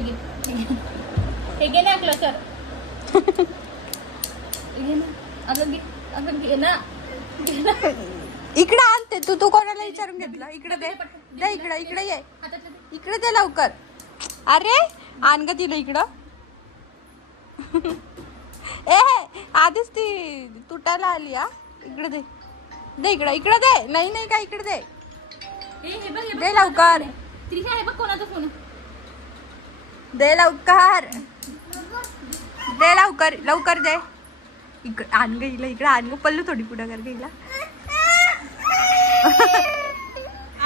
हे घे ना क्लचर. घे ना. इकडे आणते तू कोणाला विचारून घेतलं. इकडे दे इकडे ये. इकडे दे लवकर. अरे आण ग तिला इकडं. ए आधीच ती तुटायला आली. इकडे दे इकडे दे. नाही का इकडे दे. दे लवकर. त्रिशा आहे बघ कोणाचा फोन. दे लवकर दे. इकडे आण ग हिला. इकडे आण ग. पल्लू थोडी पुढे कर ग हिला.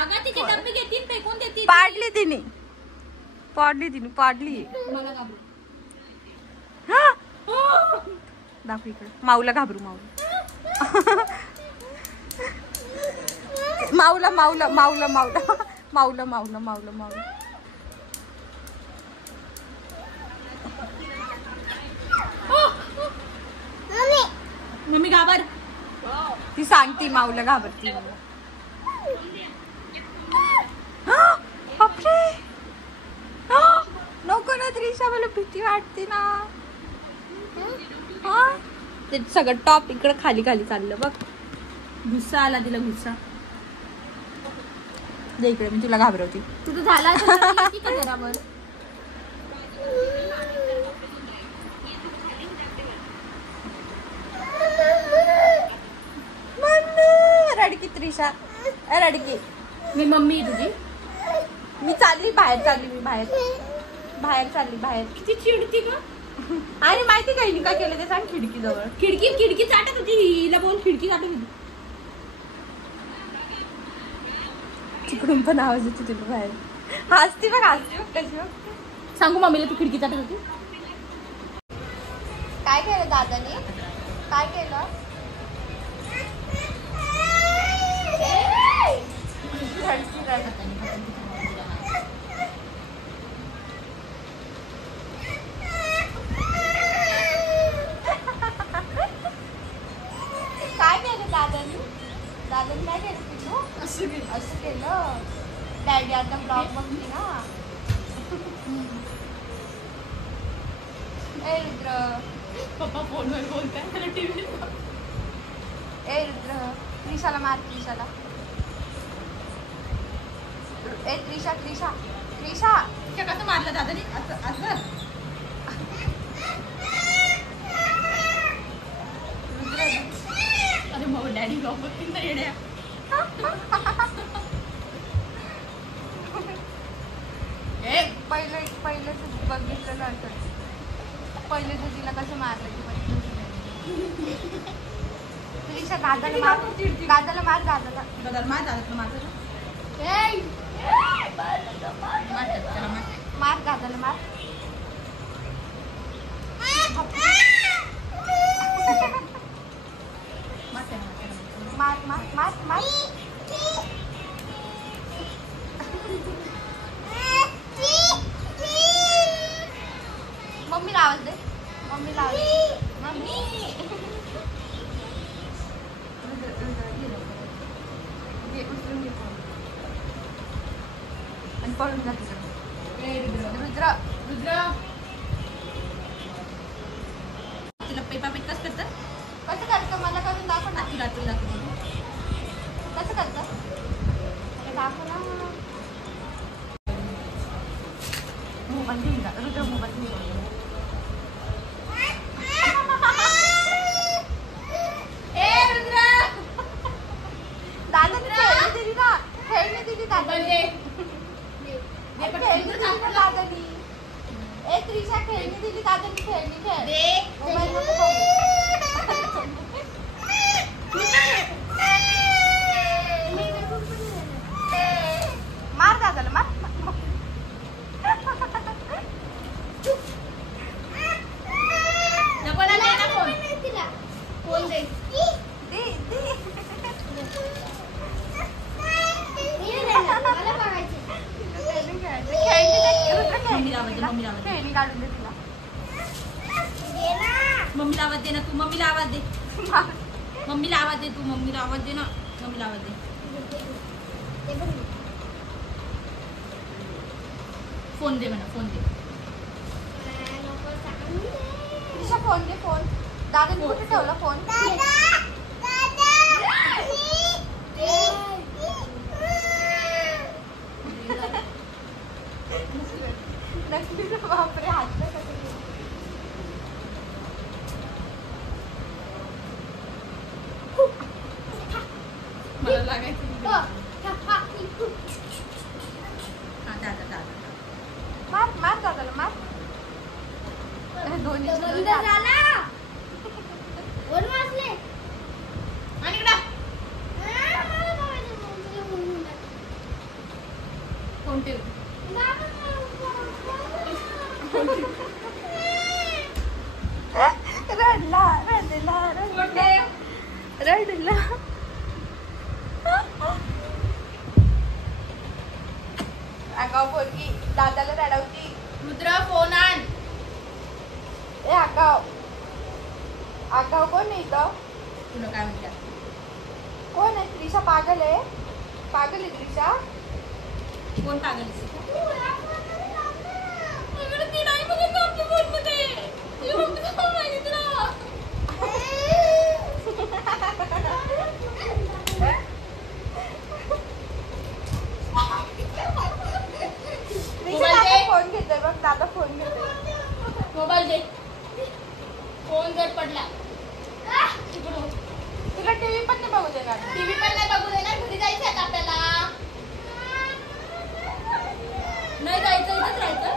अगं तिचे डब्बे घेतील फेकून देतील. पाडली तिने. मला घाबरू. दाखव इकडे. माऊला घाबरू. माऊला मम्मी घाबर. ती सांगती माऊला घाबरती. बापरे नको ना त्रिशा. मला भीती वाटते ना. ते सगळं टॉप इकडे खाली चाललं बघ. गुस्सा आला तिला. गुस्सा दे इकडे. मी तुला घाबरवते. तुझं झाला असेल का घरावर. रडकी त्रिशा. रडकी. मी मम्मी तुझी. मी चालली बाहेर. किती चिडती का. आणि माहिती काही काय केलं ते सांग. खिडकी जवळ खिडकी चाटत होती. हिला बोल खिडकी चाटत होती. तिकडून पण आवाज येतो तुला बाहेर. हसती बघ कशी. सांगू मम्मीला तू खिडकी चाटत होती. काय केलं दादाने. काय केलं. दादाने काय केलं तुझं. असं केलं. डॅडी आता ब्लॉग बघते ना. ए रुद्र. पप्पा फोनवर बोलताय त्याला टीव्ही. ए रुद्र. त्रिशाला मार. त्रिशा कसं मारलं दादाने. असं अरे मग डॅडी ब्लॉग बघतील ना येड्या. पहिले बघितलं नंतर. पहिले तर तिला कसं मारलं. त्रिशा दादाला मार. मार दादाला मार. मम्मी आवाज दे. मम्मी आणि पळून जाते. रुद्र तिला पेपा पेट कसं करतात. मला करून दाखव ना. रात्री कसं करतं. दाखव ना. मोबाईल घेऊन जा. रुद्र मोबाईल घेऊन. खेळणी दिली दादानी. त्रिशा खेळणी दिली दादानी. खेळणी खेळ. मार दादाला मार. फोन दे. खेळणी काढून दे तिला. मम्मीला आवाज दे ना तू. मम्मीला आवाज दे. मम्मीला आवाज दे तू. मम्मीला आवाज दे ना. मम्मीला आवाज दे. फोन दे म्हणा. फोन दे. त्रिशा फोन दे फोन. दादाने कुठे ठेवला फोन? नक्की बापरे हात मला लागायचं मार मार दादाला मार. दोन्ही फोन ठेव. रडला रडला रडला. आगाव पोरगी दादाला रडवती. रुद्र फोन आण. ए आगाव आगाव कोण आहे इथं? तुला काय म्हणतात? कोण आहे? त्रिशा पागल आहे. पागल आहे त्रिशा. कोण पागल? ती नाही बघत आमच्या फोनमध्ये. फोन घेतोय बघ दादा फोन घेतोय. मोबाईल दे. फोन जर पडला तुला टीव्ही पण नाही बघू देणार. टीव्ही पण नाही बघू देणार. घरी जायचं आता आपल्याला. नाही जायचं इथंच राहायचं.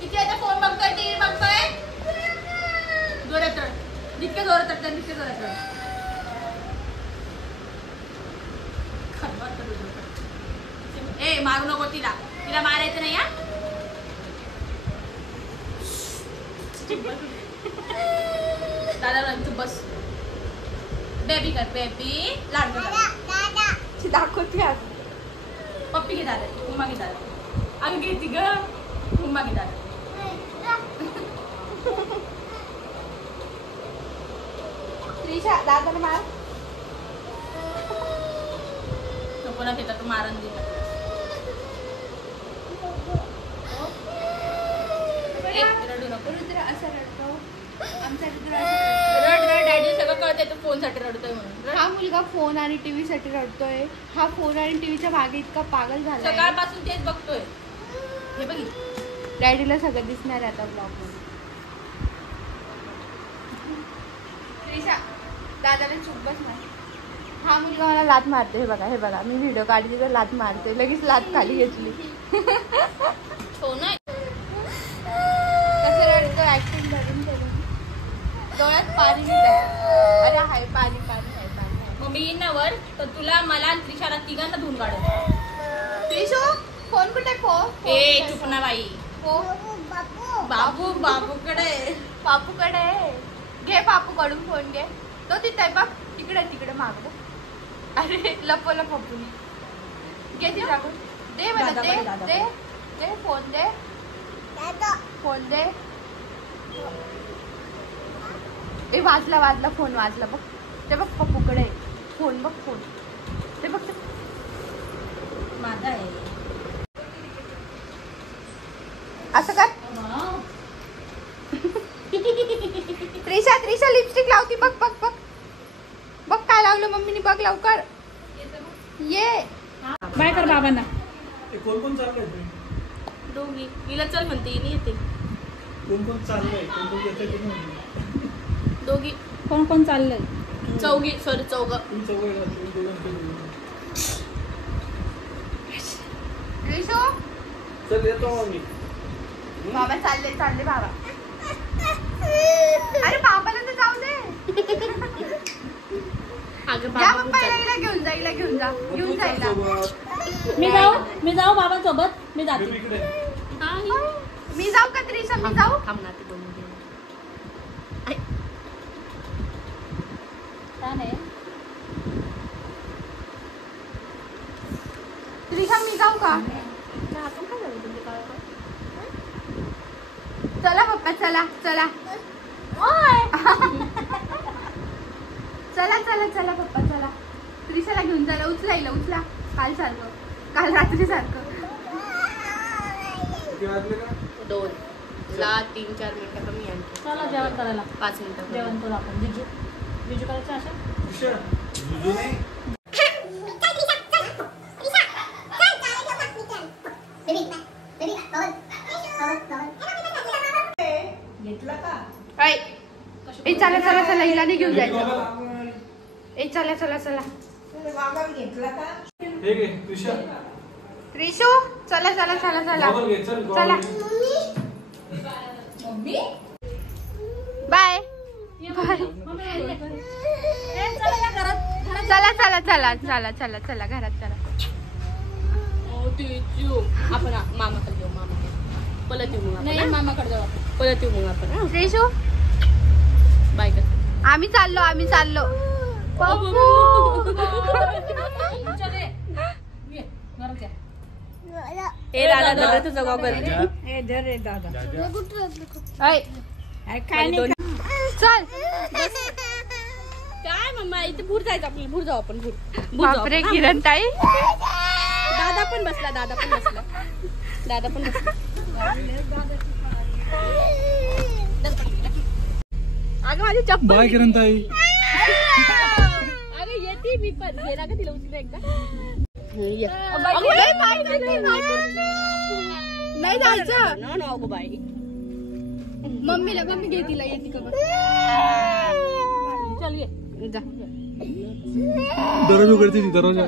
किती आता फोन बघतोय टीव्ही बघतोय. जोरात रड. जितके जोरात रडतात तितके जोरात रड. ए मारू नको तिला. तिला मारायचं नाही हा. दादा तू बस. बेबी कर बेबी. लाड दाखवते आज. पप्पी घे दादा. उमा घे दादा. अगं घेती ग. उमा घे दादा. त्रिशा दादाला मार. नको ना घेता तू मारण दिला. रडू नको. रुद्र असं रडतो. आमचा रुद्र रड रड. डॅडी सगळं कळतंय तू फोन साठी रडतोय म्हणून. हा मुलगा फोन आणि टीव्ही साठी रडतोय. हा फोन आणि टीव्हीच्या मागे इतका पागल झाला. सकाळपासून तेच बघतोय. हे बघ डॅडीला सगळं दिसणार आता ब्लॉग मध्ये. त्रिशा दादाला चुप बस नाही. हा मुलगा मला लात मारते. हे बघा हे बघा. मी व्हिडिओ काढते तर लात मारते. लगेच लात खाली घेतली. हो नाही. कसं रडतो ऍक्टिंग धरून धरून. डोळ्यात पाणी निघतंय. अरे हाय पाणी पाणी आहे पाणी आहे. मग मी येईन ना वर तर तुला मला आणि त्रिशाला तिघांना धुवून काढेल. त्रिशो फोन कुठे? फोन ए चुप ना बाई. बाबू बाबूकडे. बापूकडे घे. बापूकडून फोन घे. तो तिथे बघ. तिकडे तिकडे माग बघ. अरे लपवलं पप्पूने. घे तिच्याकडून. दे मला दे दे दे फोन दे. फोन दे. ए वाजला वाजला फोन वाजला बघ. ते बघ पप्पूकडे फोन बघ. फोन ते बघ. माझा आहे. असं कर. त्रिशा त्रिशा लिपस्टिक लावती. बघ बघ बघ बघ काय लावलं मम्मीने. बघ लवकर ये. बाय कर बाबांना. कोण कोण चाललंय? दोघी. हिला चल म्हणते हिने येते. कोण कोण चाललंय? कोण कोण येतंय की नाही? दोघी. कोण कोण चाललंय? चौघी. सॉरी चौघ. तुम्ही चौघं का? तुम्ही दोघांकडे. त्रिशो चल येतो मग मी. बाबा चालले चालले बाबा. अरे बाबाला तर जाऊ दे. अगं या बाबा पप्पा हिला घेऊन जा. हिला घेऊन जा. घेऊन जायला मी जाऊ बाबांसोबत. मी जाते. इकडे. मी जाऊ का त्रिशा? मी जाऊ. थांब ना ते बोलून घे. छान आहे. त्रिशा मी जाऊ का? चला पप्पा चला चला. चला चला चला पप्पा चला. त्रिशाला घेऊन चला. उचला हिला उचला. काल सारखं. काल रात्री सारखं. किती वाजले का? 2. ला 3-4 मिनिटं कमी आणखी. चला जेवण करायला. 5 मिनिटं जेवण करू आपण. बिजू करायचं अशा. ऋषा, जुजू नाही. ऐ, ए चला चला चला हिला नाही घेऊन जायचं. ए चला चला चला. हे घे, ऋषा. त्रिशू चला चला चला चला गॉगल घे, चल, गॉगल चला. घे. Mummy bye. चला या घरात. चला चला चला चला चला चला घरात चला. आपण मामाकडे जाऊ. मामाकडे पलत येऊ मग. नाही मामाकडे जाऊ. पलत येऊ मग आपण. त्रिशू बाय कर. आम्ही चाललो. ए दादा धर तुझा गॉगल. ऐ काय नाही. चल. काय मम्मा इथे भूर जायचं आपल्याला. भूर जाऊ आपण. भूर बापरे किरण ताई. दादा पण बसला. अगं माझी चप्पल. बाय किरण ताई. अरे येते मी पण. गेला का तिला उचलू एकदा. नाही जायचं. नो गो बाय. मम्मी घे तिला येते का बघ. चल ये जा. दरवाजा उघडते ती, दरवाजा.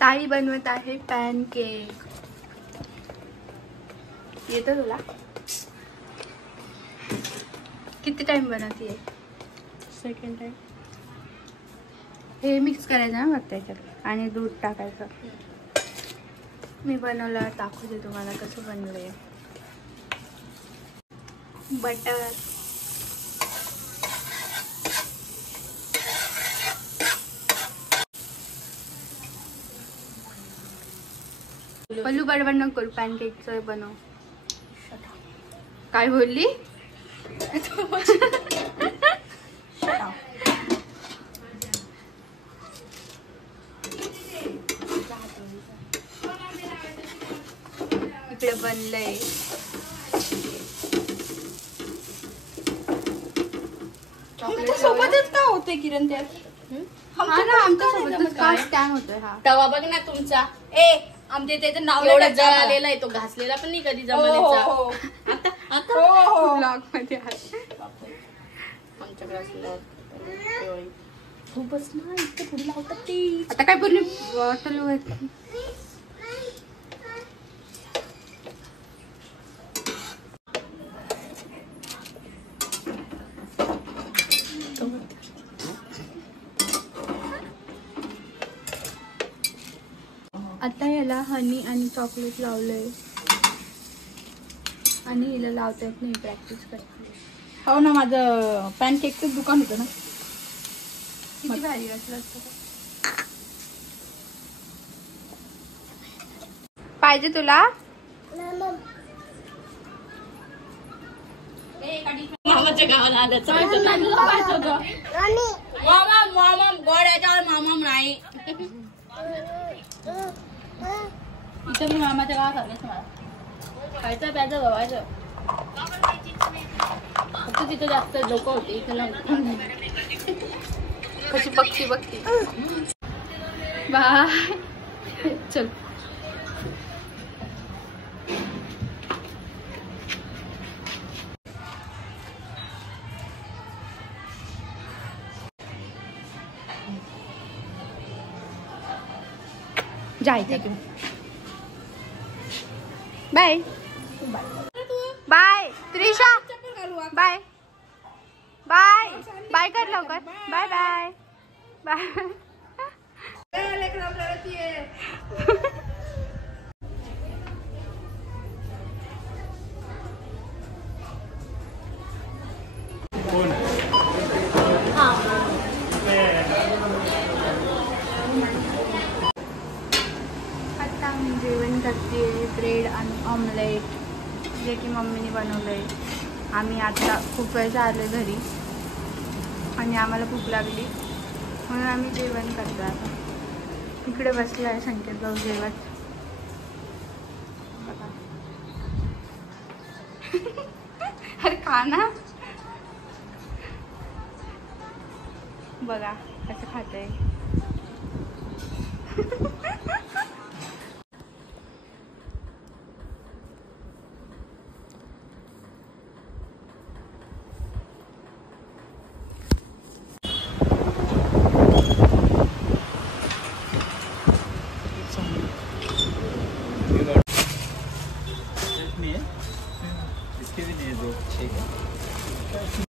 ताई बनवत आहे पॅनकेक. येतं तुला? किती टाइम बनवतीये? Second time. हे मिक्स करायचं ना फक्त त्याच्यात आणि दूध टाकायचं. मी बनवलं दाखवते तुम्हाला कसं बनवलंय. बटर, पल्लू बडबड नको करू. पॅनकेकचं बनव. काय बोलली? इकडे बनलंय. सोबतच का होते किरण त्यात? हा ना आमच्या सोबतच का स्टॅम होतोय. हा तवा बघ ना तुमचा. आमच्या त्याचं नाव एवढा जळालेला आहे. तो घासलेला पण नाही कधी जमान्याचा. आता ब्लॉग मध्ये आहे. आमच्याकडे असलं खूपच ना इतकं पुढे लावतात ते. आता काय पूर्ण बॉटल आता याला हनी आणि चॉकलेट लावलंय आणि हिला लावता येत नाही. प्रॅक्टिस करते. हो ना माझं पॅनकेकचं दुकान होतं ना. किती भारी वाटलं असतं. पाहिजे तुला? मामाच्या गावाला आलं. मामा गोड्याच्यावर मामा नाही. इथं मी मामाच्या गावात आलेच मला. खायचं प्यायचं बघायचं. फक्त तिथं जास्त लोक होते. इथं नाही. कशी बघती बाय. चल. जायचं तू. Bye bye Trisha. Bye bye bye कर लवकर. Bye bye bye. आता मी जेवण करते. ब्रेड आणि ऑमलेट जे की मम्मीने बनवलंय. आम्ही आता खूप वेळ आलो घरी आणि आम्हाला भूक लागली म्हणून आम्ही जेवण करतो आता. इकडे बसले आहे संकेत भाऊ जेवत. बघा. अरे खा ना. बघा कसं खातंय. इसके भी दे दो. ठीक है.